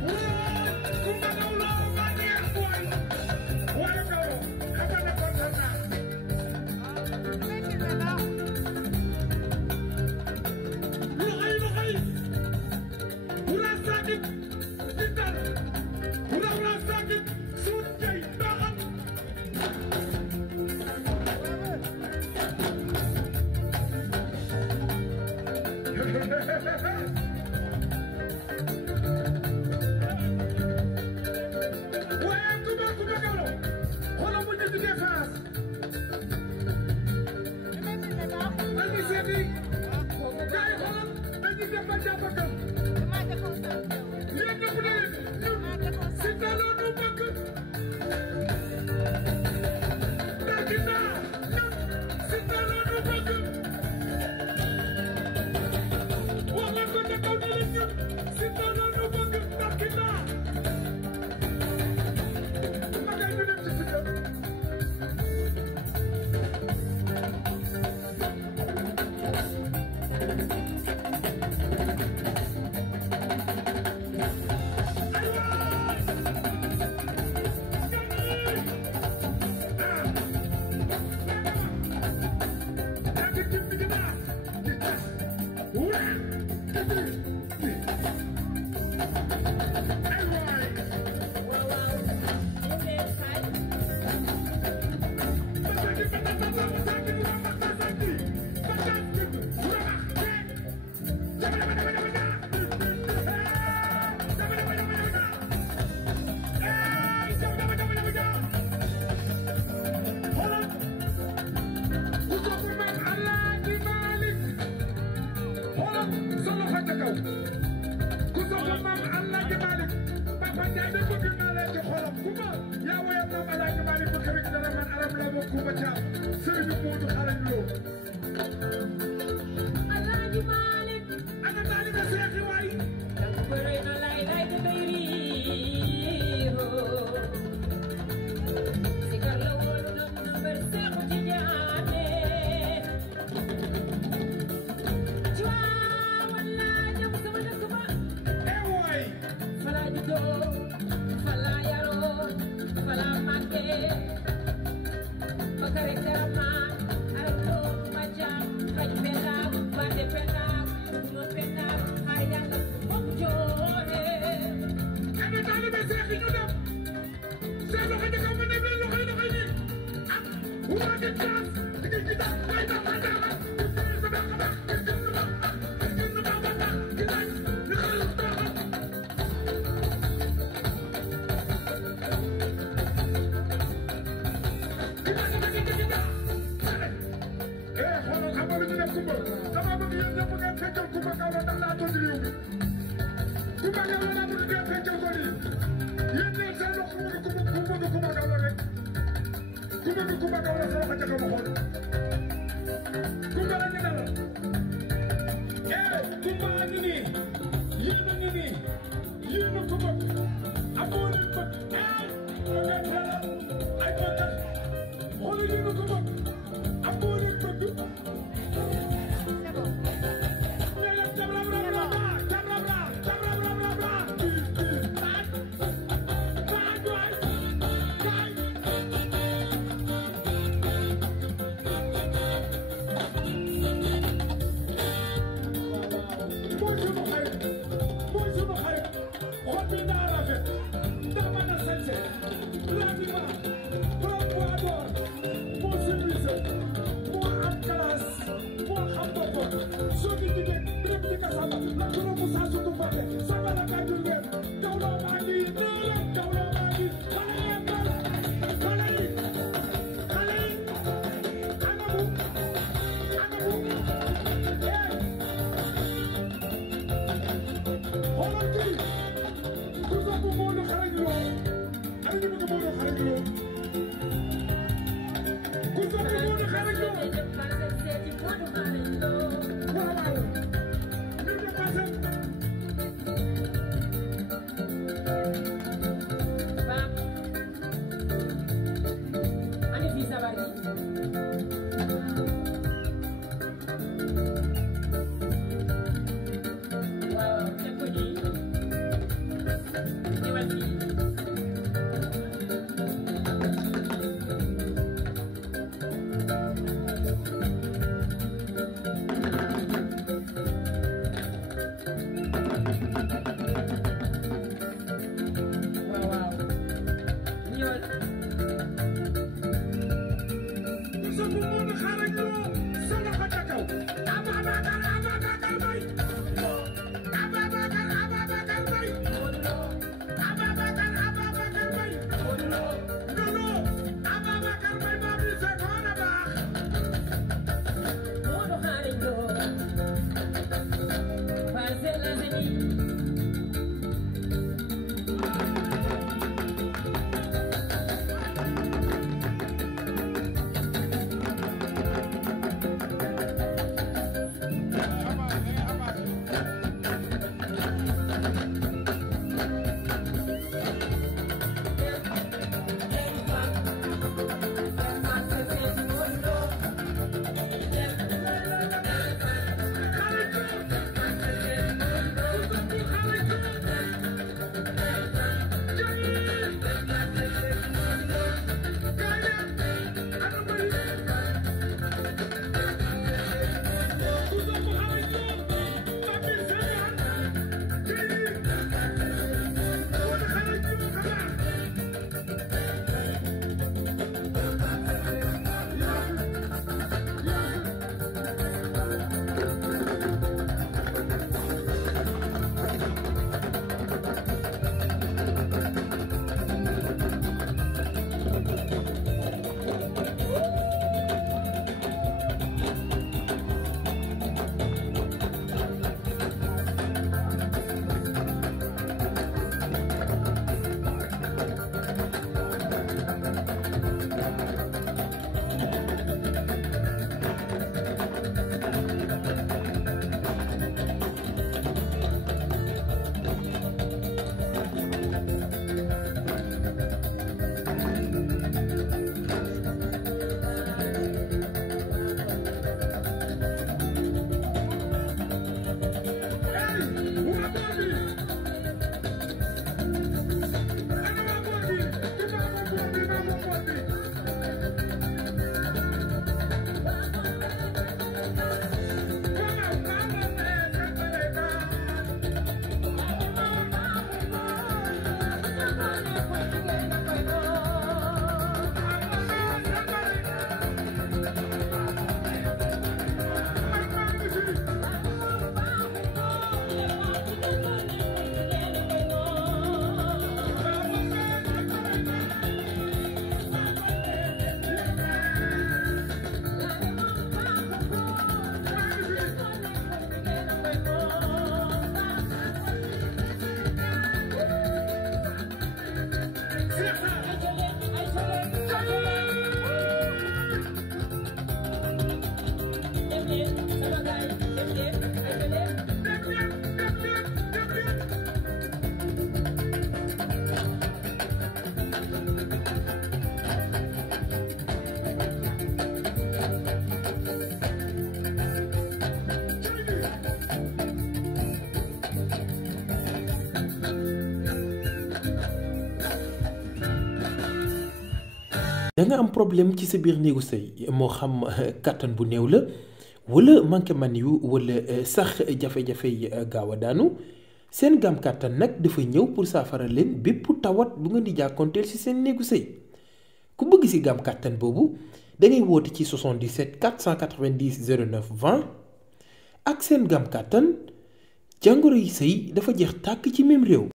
Wow! Ndiaye de bëgg naa leen ci xolam Kumba yaa woyal maam Alaaji Maalik bëgg rek dara man arab la ma Kumba Caam Sëriñ Moodu xarañ loo Alaaji Maalik ana taalibe Seexi waay bëre na lay lay te day riiro sikar la wóolu na mbër Seexu Tijaane ci Waawan laa jëm sama dëkk ba waay fa laa juddoo fa laa yaroo fa laa màggee ba kare terama arab loo ma jaam bañ pendaak bande pendaak no pendaak xaar yàlla bokk joone ana taalibe Seexi ñu dem seen loxo di kaw ma dem leen loxoy ni ak waa di jaas di gi tax ay tax ay tax sa baax a baax gis lu baax gis lu baax a baax gi laaj li xale lu baax xoolal xam nga lu ñu def Kumba dama bëgg yéen ñëpp ngeen feccal Kumba Gawlo ndax daa toj réew mi Kumba Gawlo laa bëgg ngeen feccal ko nii yéen ñëpp seen loxo ku bëgg Kumba Gawlo rek ku bëgg Kumba Gawlo sa loxo jëkk ma xool Kumba la ñu dara Kumba a ngi nii yéen a ngi nii yéen a ko bëgg amoo leen bëgg ngeen xelal ay bëggal xoolal yéen a ko bëgg amoo leen bëgg da nga am problème ci sa biir néegu sëy moo xam kàttan bu néew la wala manqué man yu wala sax jafe-jafe yi gaaw a daanu seen gaam kàttan nag dafa ñëw pour saafara leen bépp tawat bu nga di jàkkoonteel ci seen néegu sëy ku bëgg ci gaam kàttan boobu da ngay woote ci 77 490 09 20 ak seen gaam kàttan jàngoro yi sëy dafa jeex tàkk ci même réew.